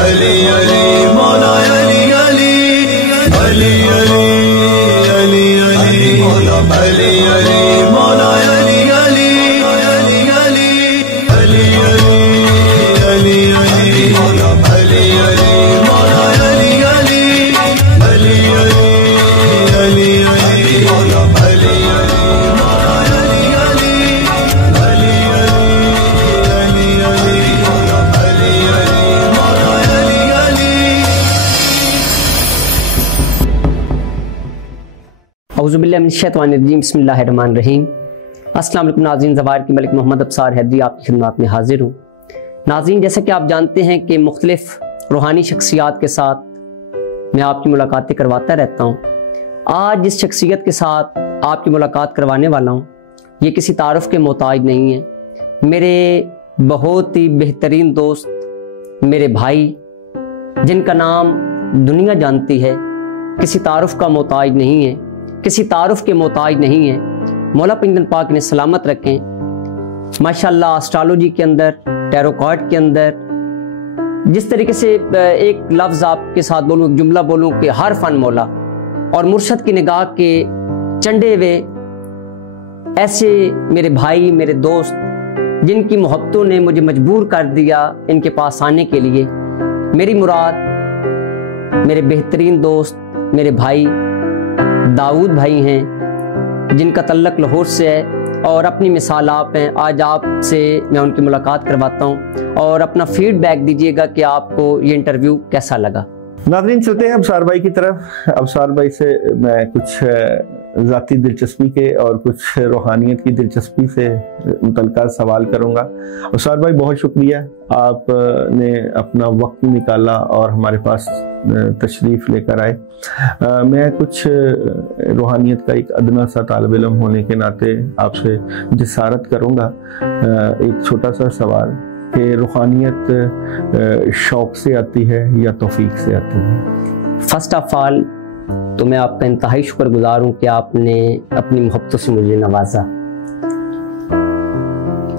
علی علی مولا علی علی علی علی علی علی مولا علی علی مولا علی علی علی علی علی علی علی مولا علی علی مولا علی علی علی علی علی مولا علی علی مولا علی علی علی علی علی مولا علی علی مولا علی علی. اعوذ باللہ من الشیطان الرجیم، بسم اللہ الرحمن الرحیم. السلام علیکم ناظرین، زوار کی ملک محمد ابصار حیدری آپ کی خدمات میں حاضر ہوں. ناظرین، جیسا کہ آپ جانتے ہیں کہ مختلف روحانی شخصیات کے ساتھ میں آپ کی ملاقاتیں کرواتا رہتا ہوں. آج جس شخصیت کے ساتھ آپ کی ملاقات کروانے والا ہوں یہ کسی تعارف کے محتاج نہیں ہے. میرے بہت ہی بہترین دوست، میرے بھائی، جن کا نام دنیا جانتی ہے، کسی تعارف کا محتاج نہیں ہے، کسی تعارف کے محتاج نہیں ہے. مولا پنجتن پاک نے سلامت رکھیں. ماشاءاللہ اسٹرالوجی کے اندر، ٹیرو کارڈ کے اندر جس طریقے سے ایک لفظ آپ کے ساتھ بولوں، ایک جملہ بولوں کہ ہر فن مولا اور مرشد کی نگاہ کے چنڈے ہوئے ایسے میرے بھائی، میرے دوست، جن کی محبتوں نے مجھے مجبور کر دیا ان کے پاس آنے کے لیے. میری مراد میرے بہترین دوست، میرے بھائی داؤد بھائی ہیں، جن کا تعلق لاہور سے ہے اور اپنی مثال آپ ہیں. آج آپ سے میں ان کی ملاقات کرواتا ہوں اور اپنا فیڈ بیک دیجیے گا کہ آپ کو یہ انٹرویو کیسا لگا. ناظرین، چلتے ہیں ابصار بھائی کی طرف. ابصار بھائی سے میں کچھ ذاتی دلچسپی کے اور کچھ روحانیت کی دلچسپی سے متعلقہ سوال کروں گا. ابصار بھائی، بہت شکریہ، آپ نے اپنا وقت نکالا اور ہمارے پاس تشریف لے کر آئے. میں کچھ روحانیت کا ایک ادنا سا طالب علم ہونے کے ناطے آپ سے جسارت کروں گا. ایک چھوٹا سا سوال کہ روحانیت شوق سے آتی ہے یا توفیق سے آتی ہے؟ فرسٹ آف آل تو میں آپ کا انتہائی شکر گزار ہوں کہ آپ نے اپنی محبتوں سے مجھے نوازا.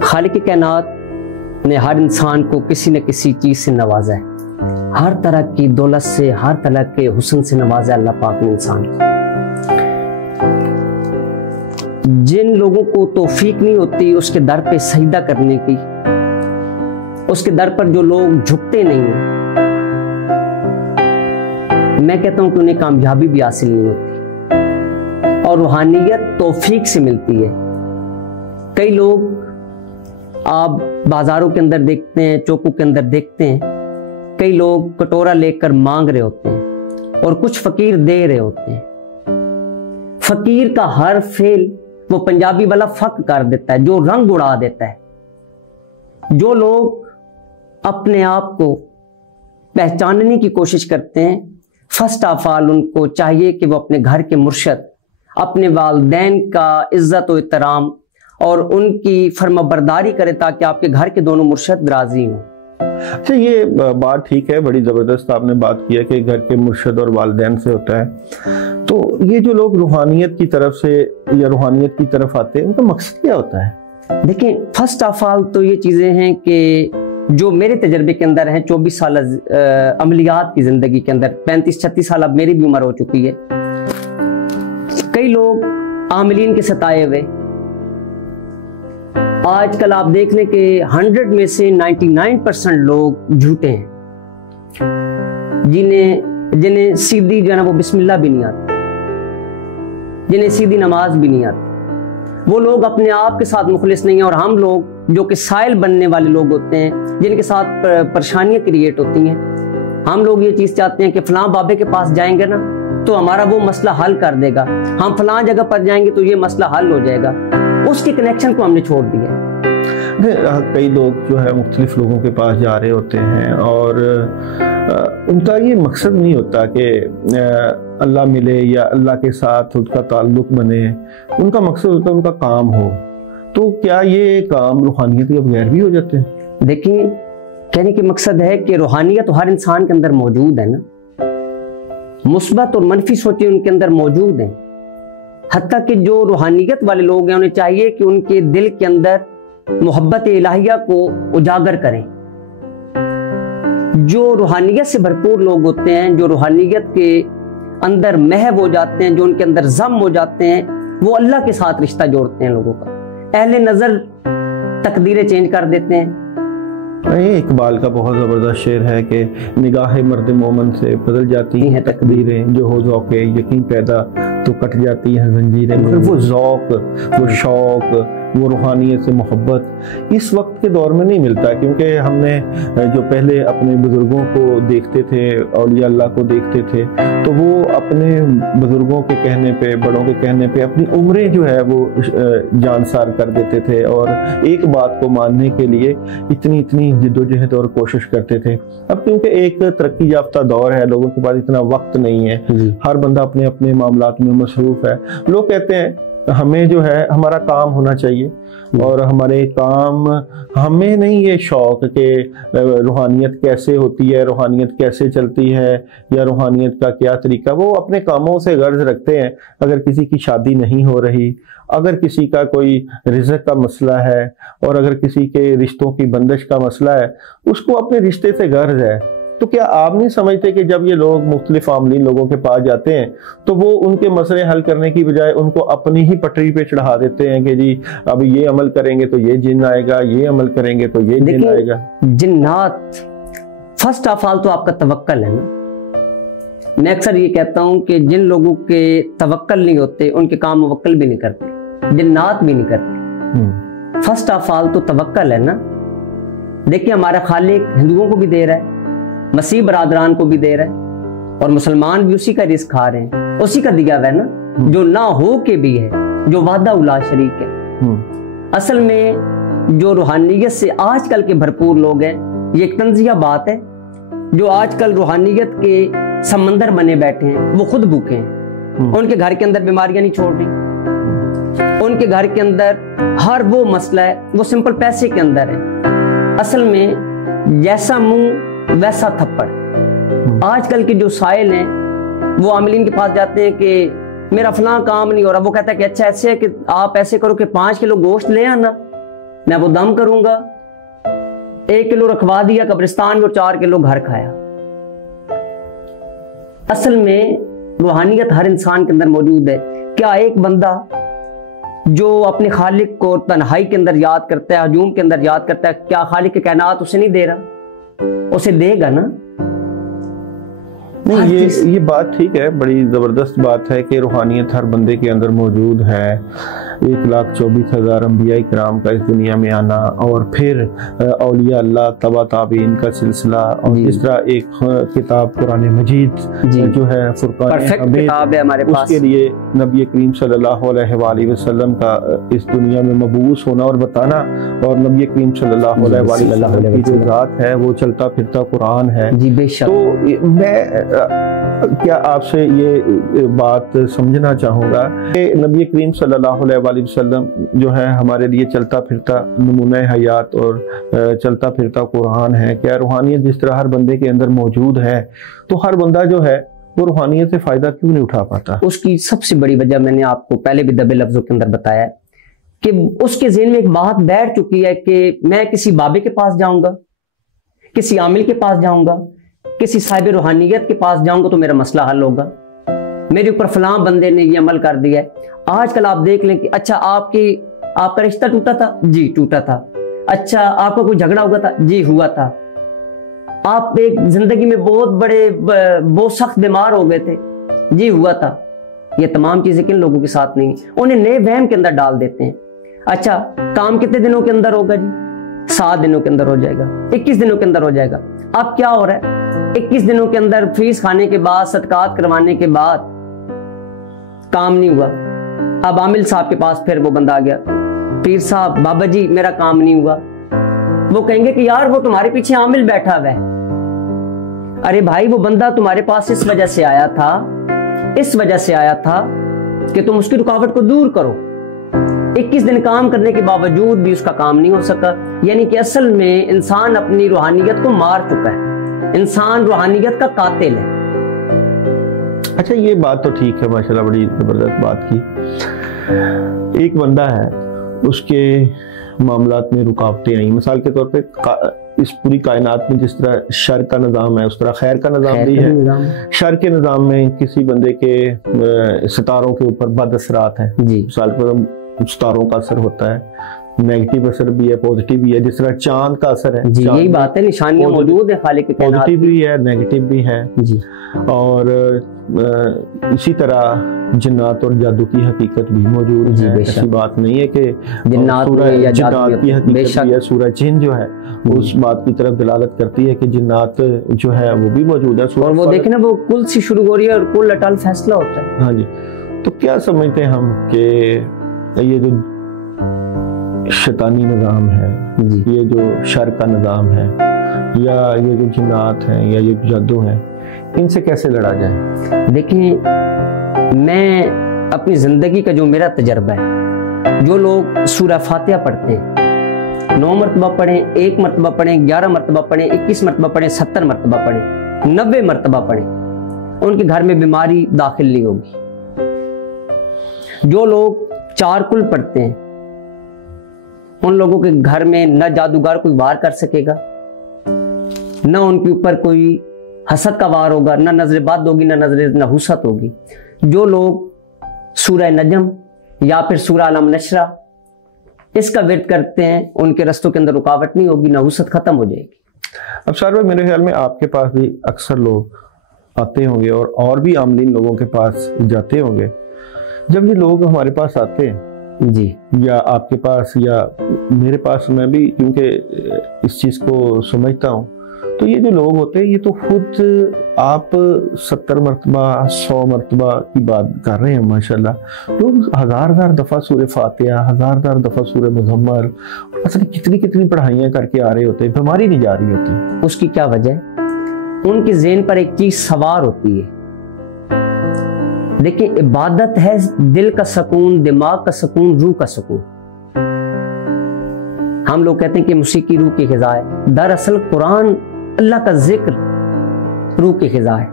خالق کائنات نے ہر انسان کو کسی نہ کسی چیز سے نوازا ہے، ہر طرح کی دولت سے، ہر طرح کے حسن سے نوازا ہے اللہ پاک نے انسان کو. جن لوگوں کو توفیق نہیں ہوتی اس کے در پہ سجدہ کرنے کی، اس کے در پر جو لوگ جھکتے نہیں ہیں، میں کہتا ہوں کہ انہیں کامیابی بھی حاصل نہیں ہوتی. اور روحانیت توفیق سے ملتی ہے. کئی لوگ آپ بازاروں کے اندر دیکھتے ہیں، چوکوں کے اندر دیکھتے ہیں، کئی لوگ کٹورا لے کر مانگ رہے ہوتے ہیں اور کچھ فقیر دے رہے ہوتے ہیں. فقیر کا ہر فعل وہ پنجابی والا فق کر دیتا ہے، جو رنگ اڑا دیتا ہے. جو لوگ اپنے آپ کو پہچاننے کی کوشش کرتے ہیں، فرسٹ آف آل ان کو چاہیے کہ وہ اپنے گھر کے مرشد، اپنے والدین کا عزت و احترام اور ان کی فرما برداری کرے تاکہ آپ کے گھر کے دونوں مرشد راضی ہوں. اچھا، یہ بات ٹھیک ہے، بڑی زبردست آپ نے بات کیا کہ گھر کے مرشد اور والدین سے ہوتا ہے. تو یہ جو لوگ روحانیت کی طرف سے یا روحانیت کی طرف آتے ہیں، ان کا مقصد کیا ہوتا ہے؟ دیکھیں، فرسٹ آف آل تو یہ چیزیں ہیں کہ جو میرے تجربے کے اندر ہیں، 24 سال عملیات کی زندگی کے اندر، 35-36 سال اب میری بھی عمر ہو چکی ہے. کئی لوگ عاملین کے ستائے ہوئے، آج کل آپ دیکھ لیں کہ 100 میں سے 99% لوگ جھوٹے ہیں، جنہیں سیدھی جو ہے نا وہ بسم اللہ بھی نہیں آتی، جنہیں سیدھی نماز بھی نہیں آتی. وہ لوگ اپنے آپ کے ساتھ مخلص نہیں ہیں. اور ہم لوگ جو کہ سائل بننے والے لوگ ہوتے ہیں، جن کے ساتھ پریشانیاں کریٹ ہوتی ہیں، ہم لوگ یہ چیز چاہتے ہیں کہ فلاں بابے کے پاس جائیں گے نا تو ہمارا وہ مسئلہ حل کر دے گا، ہم فلاں جگہ پر جائیں گے تو یہ مسئلہ حل ہو جائے گا. اس کے کنیکشن کو ہم نے چھوڑ دیا. کئی لوگ جو ہے مختلف لوگوں کے پاس جا رہے ہوتے ہیں اور ان کا یہ مقصد نہیں ہوتا کہ اللہ ملے یا اللہ کے ساتھ ان کا تعلق بنے، ان کا مقصد ہوتا ہے ان کا کام ہو. تو کیا یہ کام روحانیت کے بغیر بھی ہو جاتے ہیں؟ دیکھیں، کہنے کے مقصد ہے کہ روحانیت ہر انسان کے اندر موجود ہے نا، مثبت اور منفی سوچیں ان کے اندر موجود ہیں. حتیٰ کہ جو روحانیت والے لوگ ہیں انہیں چاہیے کہ ان کے دل کے اندر محبت الہیہ کو اجاگر کریں. جو روحانیت سے بھرپور لوگ ہوتے ہیں، جو روحانیت کے اندر محو ہو جاتے ہیں، جو ان کے اندر ضم ہو جاتے ہیں، وہ اللہ کے ساتھ رشتہ جوڑتے ہیں لوگوں کا. اہل نظر تقدیریں چینج کر دیتے ہیں. اقبال کا بہت زبردست شعر ہے کہ نگاہ مرد مومن سے بدل جاتی ہیں تقدیریں، جو ہو ذوق یقین پیدا تو کٹ جاتی ہیں زنجیریں. مگر وہ ذوق، وہ شوق، وہ روحانیت سے محبت اس وقت کے دور میں نہیں ملتا، کیونکہ ہم نے جو پہلے اپنے بزرگوں کو دیکھتے تھے، اولیاء اللہ کو دیکھتے تھے، تو وہ اپنے بزرگوں کے کہنے پہ، بڑوں کے کہنے پہ اپنی عمریں جو ہے وہ جان سار کر دیتے تھے، اور ایک بات کو ماننے کے لیے اتنی جد و جہد اور کوشش کرتے تھے. اب کیونکہ ایک ترقی یافتہ دور ہے، لوگوں کے پاس اتنا وقت نہیں ہے، ہر بندہ اپنے اپنے معاملات میں مصروف ہے. لوگ کہتے ہیں ہمیں جو ہے ہمارا کام ہونا چاہیے، اور ہمارے کام، ہمیں نہیں یہ شوق کہ روحانیت کیسے ہوتی ہے، روحانیت کیسے چلتی ہے، یا روحانیت کا کیا طریقہ. وہ اپنے کاموں سے غرض رکھتے ہیں. اگر کسی کی شادی نہیں ہو رہی، اگر کسی کا کوئی رزق کا مسئلہ ہے، اور اگر کسی کے رشتوں کی بندش کا مسئلہ ہے، اس کو اپنے رشتے سے غرض ہے. تو کیا آپ نہیں سمجھتے کہ جب یہ لوگ مختلف عاملین لوگوں کے پاس جاتے ہیں تو وہ ان کے مسئلے حل کرنے کی بجائے ان کو اپنی ہی پٹری پہ چڑھا دیتے ہیں کہ جی اب یہ عمل کریں گے تو یہ جن آئے گا، یہ عمل کریں گے تو یہ جن آئے گا. جنات فرسٹ آف آل تو آپ کا توکل ہے نا. میں اکثر یہ کہتا ہوں کہ جن لوگوں کے توکل نہیں ہوتے ان کے کام موکل بھی نہیں کرتے، جنات بھی نہیں کرتے. فرسٹ آف آل تو توکل ہے نا. دیکھیں ہمارا خالق ہندوؤں کو بھی دے رہا ہے، مسیح برادران کو بھی دے رہا ہے، اور مسلمان بھی اسی کا رزق کھا رہے ہیں، اسی کا دیا ہوا ہے نا، جو نہ ہو کے بھی ہے، جو وحدہ لا شریک ہے. اصل میں جو روحانیت سے آج کل کے بھرپور لوگ ہیں، یہ ایک تنزیہ بات ہے. جو آج کل روحانیت کے سمندر بنے بیٹھے ہیں وہ خود بھوکے ہیں. ان کے گھر کے اندر بیماریاں نہیں چھوڑ رہی، ان کے گھر کے اندر ہر وہ مسئلہ ہے وہ سمپل پیسے کے اندر ہے. اصل میں جیسا منہ ویسا تھپڑ. آج کل کے جو سائل ہیں وہ عاملین کے پاس جاتے ہیں کہ میرا فلاں کام نہیں ہو رہا. وہ کہتا ہے کہ اچھا ایسے ہے کہ آپ ایسے کرو کہ 5 کلو گوشت لے آنا، میں وہ دم کروں گا. 1 کلو رکھوا دیا قبرستان میں اور 4 کلو گھر کھایا. اصل میں روحانیت ہر انسان کے اندر موجود ہے. کیا ایک بندہ جو اپنے خالق کو تنہائی کے اندر یاد کرتا ہے، ہجوم کے اندر یاد کرتا ہے، کیا خالق کے کائنات اسے نہیں دے رہا؟ اسے دے گا نا. نہیں، یہ بات ٹھیک ہے، بڑی زبردست بات ہے کہ روحانیت ہر بندے کے اندر موجود ہے. 1,24,000 انبیاء کرام کا اس دنیا میں آنا، اور پھر اولیاء اللہ تبع تابعین کا سلسلہ، اور اس طرح ایک کتاب قرآن مجید جو ہے فرقان حمید، اس کے لیے نبی کریم صلی اللہ علیہ وآلہ وسلم کا اس دنیا میں مبعوث ہونا اور بتانا، اور نبی کریم صلی اللہ علیہ وسلم کی جو ذات ہے وہ چلتا پھرتا قرآن ہے. تو میں کیا آپ سے یہ بات سمجھنا چاہوں گا کہ نبی کریم صلی اللہ علیہ وآلہ وسلم جو ہے ہمارے لیے چلتا پھرتا نمونہ حیات اور چلتا پھرتا قرآن ہے. کیا روحانیت جس طرح ہر بندے کے اندر موجود ہے تو ہر بندہ جو ہے وہ روحانیت سے فائدہ کیوں نہیں اٹھا پاتا؟ اس کی سب سے بڑی وجہ میں نے آپ کو پہلے بھی دبے لفظوں کے اندر بتایا ہے کہ اس کے ذہن میں ایک بات بیٹھ چکی ہے کہ میں کسی بابے کے پاس جاؤں گا، کسی عامل کے پاس جاؤں گا، کسی صاحب روحانیت کے پاس جاؤں گا تو میرا مسئلہ حل ہوگا. میرے اوپر فلاں بندے نے یہ عمل کر دیا ہے. آج کل آپ دیکھ لیں کہ اچھا آپ کا رشتہ ٹوٹا تھا، جی ٹوٹا تھا. اچھا آپ کا کوئی جھگڑا ہوا تھا، جی ہوا تھا. آپ ایک زندگی میں بہت سخت بیمار ہو گئے تھے، جی ہوا تھا. یہ تمام چیزیں کن لوگوں کے ساتھ نہیں، انہیں نئے وہم کے اندر ڈال دیتے ہیں. اچھا کام کتنے دنوں کے اندر ہوگا؟ جی 7 دنوں کے اندر ہو جائے گا، 21 دنوں کے اندر ہو جائے گا. اب کیا ہو رہا ہے؟ 21 دنوں کے اندر فیس کھانے کے بعد، صدقات کروانے کے بعد کام نہیں ہوا. اب عامل صاحب کے پاس پھر وہ بندہ آ گیا، پیر صاحب بابا جی میرا کام نہیں ہوا. وہ کہیں گے کہ یار وہ تمہارے پیچھے عامل بیٹھا ہوا ہے. ارے بھائی وہ بندہ تمہارے پاس اس وجہ سے آیا تھا کہ تم اس کی رکاوٹ کو دور کرو. 21 دن کام کرنے کے باوجود بھی اس کا کام نہیں ہو سکا. یعنی کہ اصل میں انسان اپنی روحانیت کو مار چکا ہے، انسان روحانیت کا قاتل ہے. اچھا یہ بات تو ٹھیک ہے، ماشاءاللہ بڑی زبردست بات کی. ایک بندہ ہے، اس کے معاملات میں رکاوٹیں آئیں. مثال کے طور پہ اس پوری کائنات میں جس طرح شر کا نظام ہے اس طرح خیر کا نظام بھی ہے. شر کے نظام میں کسی بندے کے ستاروں کے اوپر بد اثرات ہیں. مثال پر ستاروں کا اثر ہوتا ہے, نیگیٹو اثر بھی ہے, پوزیٹیو بھی ہے. جس طرح چاند کا اثر ہے, یہی بات ہے, نشانیاں موجود ہیں خالق کے کائنات, پوزیٹیو بھی ہے نیگیٹو بھی ہے. اور اسی طرح جنات اور جادو کی حقیقت بھی موجود ہے. ایسی بات نہیں ہے کہ جنات کی حقیقت بھی ہے. سورہ جن جو ہے اس بات کی طرف دلالت کرتی ہے کہ جنات جو ہے وہ بھی موجود ہے. اور وہ دیکھیں نا, وہ کل سے شروع ہو رہی ہے اور کل اٹل فیصلہ ہوتا ہے. ہاں جی, تو کیا سمجھتے ہیں ہم کہ یہ جو شیطانی نظام ہے, یہ جو شر کا نظام ہے, یا یہ جو جنات ہیں یا یہ جادو ہیں, ان سے کیسے لڑا جائے؟ دیکھیں, میں اپنی زندگی کا جو میرا تجربہ ہے, جو لوگ سورہ فاتحہ پڑھتے ہیں, 9 مرتبہ پڑھیں, 1 مرتبہ پڑھیں, 11 مرتبہ پڑھیں, 21 مرتبہ پڑھیں, 70 مرتبہ پڑھیں, 90 مرتبہ پڑھیں, ان کے گھر میں بیماری داخل نہیں ہوگی. جو لوگ 4 کل پڑھتے ہیں, ان لوگوں کے گھر میں نہ جادوگر کوئی وار کر سکے گا, نہ ان کے اوپر کوئی حسد کا وار ہوگا, نہ نظر بد ہوگی, نہ نظر نحوست ہوگی. جو لوگ سورہ نجم یا پھر سورہ علم نشرہ اس کا ورد کرتے ہیں, ان کے رستوں کے اندر رکاوٹ نہیں ہوگی, نحوست ختم ہو جائے گی. اب سار بھائی, میرے خیال میں آپ کے پاس بھی اکثر لوگ آتے ہوں گے اور بھی عاملین لوگوں کے پاس جاتے ہوں گے. جب یہ لوگ ہمارے پاس آتے ہیں جی, یا آپ کے پاس یا میرے پاس, میں بھی کیونکہ اس چیز کو سمجھتا ہوں, تو یہ جو لوگ ہوتے ہیں یہ تو خود آپ 70 مرتبہ 100 مرتبہ کی بات کر رہے ہیں ماشاءاللہ. لوگ ہزار دفعہ سورہ فاتحہ, ہزار دفعہ سورہ مزمل, اصل کتنی پڑھائیاں کر کے آ رہے ہوتے ہیں, بیماری نہیں جا رہی ہوتی. اس کی کیا وجہ ہے؟ ان کے ذہن پر ایک چیز سوار ہوتی ہے. دیکھیں, عبادت ہے دل کا سکون, دماغ کا سکون, روح کا سکون. ہم لوگ کہتے ہیں کہ موسیقی روح کی غذا ہے. دراصل قرآن, اللہ کا ذکر روح کی غذا ہے.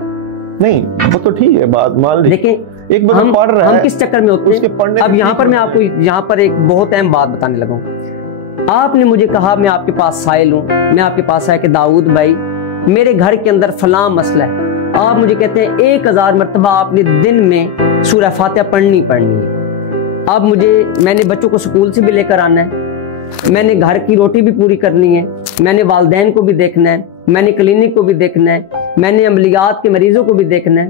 نہیں, وہ تو ٹھیک ہے بات مان لی. دیکھیں, ایک بندہ پڑھ رہا ہے, ہم کس چکر میں ہوتے ہیں. اب یہاں پر میں آپ کو یہاں پر ایک بہت اہم بات بتانے لگا ہوں. آپ نے مجھے کہا میں آپ کے پاس سائل ہوں, میں آپ کے پاس آیا کہ داؤد بھائی میرے گھر کے اندر فلاں مسئلہ ہے. آپ مجھے کہتے ہیں 1000 مرتبہ آپ نے دن میں سورہ فاتحہ پڑھنی ہے. اب میں نے بچوں کو سکول سے بھی لے کر آنا ہے, میں نے گھر کی روٹی بھی پوری کرنی ہے, میں نے والدین کو بھی دیکھنا ہے, میں نے کلینک کو بھی دیکھنا ہے, میں نے عملیات کے مریضوں کو بھی دیکھنا ہے.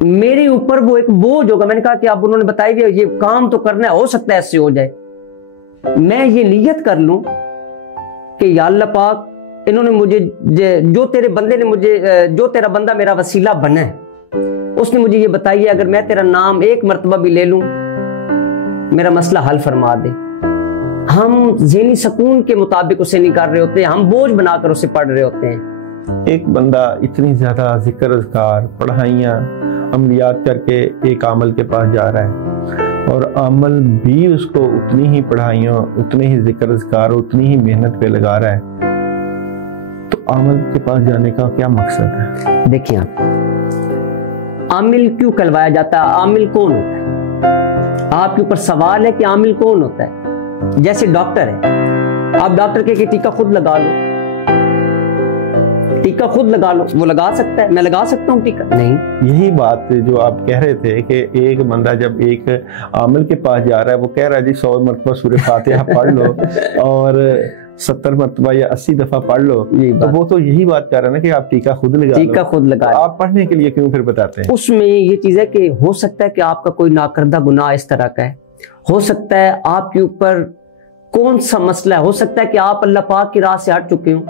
میرے اوپر وہ ایک بوجھ ہوگا. میں نے کہا کہ آپ انہوں نے بتائی دیا یہ کام تو کرنا ہے, ہو سکتا ہے ایسے ہو جائے. میں یہ نیت کر لوں کہ یا اللہ پاک, انہوں نے مجھے, جو تیرے بندے نے مجھے, جو تیرا بندہ میرا وسیلہ بنا ہے, اس نے مجھے یہ بتائی ہے اگر میں تیرا نام 1 مرتبہ بھی لے لوں میرا مسئلہ حل فرما دے. ہم ذہنی سکون کے مطابق اسے نہیں کر رہے ہوتے, ہم بوجھ بنا کر اسے پڑھ رہے ہوتے ہیں. ایک بندہ اتنی زیادہ ذکر اذکار, پڑھائیاں, عملیات کر کے ایک عامل کے پاس جا رہا ہے, اور عامل بھی اس کو اتنی ہی پڑھائیاں, اتنے ہی ذکر اذکار, اتنی ہی محنت پہ لگا رہا ہے, تو عامل کے پاس جانے کا کیا مقصد ہے؟ دیکھیں, آپ عامل کیوں کلوایا جاتا ہے؟ عامل کون ہوتا ہے؟ آپ کے اوپر سوال ہے کہ عامل کون ہوتا ہے. جیسے ڈاکٹر ہے, آپ ڈاکٹر کے ٹیکہ خود لگا لو, ٹیکہ خود لگا لو, وہ لگا سکتا ہے, میں لگا سکتا ہوں ٹیکہ؟ نہیں. یہی بات جو آپ کہہ رہے تھے کہ ایک بندہ جب ایک عامل کے پاس جا رہا ہے, وہ کہہ رہا ہے جی 100 مرتبہ سورہ فاتحہ پڑھ لو اور 70 مرتبہ یا 80 دفعہ پڑھ لو, تو وہ تو یہی بات کر رہا ہے نا کہ آپ ٹیکہ خود لگا لو. ٹیکہ خود لگا لو. آپ پڑھنے کے لیے کیوں پھر بتاتے ہیں؟ اس میں یہ چیز ہے کہ ہو سکتا ہے کہ آپ کا کوئی ناکردہ گناہ اس طرح کا ہے, ہو سکتا ہے آپ کے اوپر کون سا مسئلہ ہے, ہو سکتا ہے کہ آپ اللہ پاک کی راہ سے ہٹ چکے ہوں,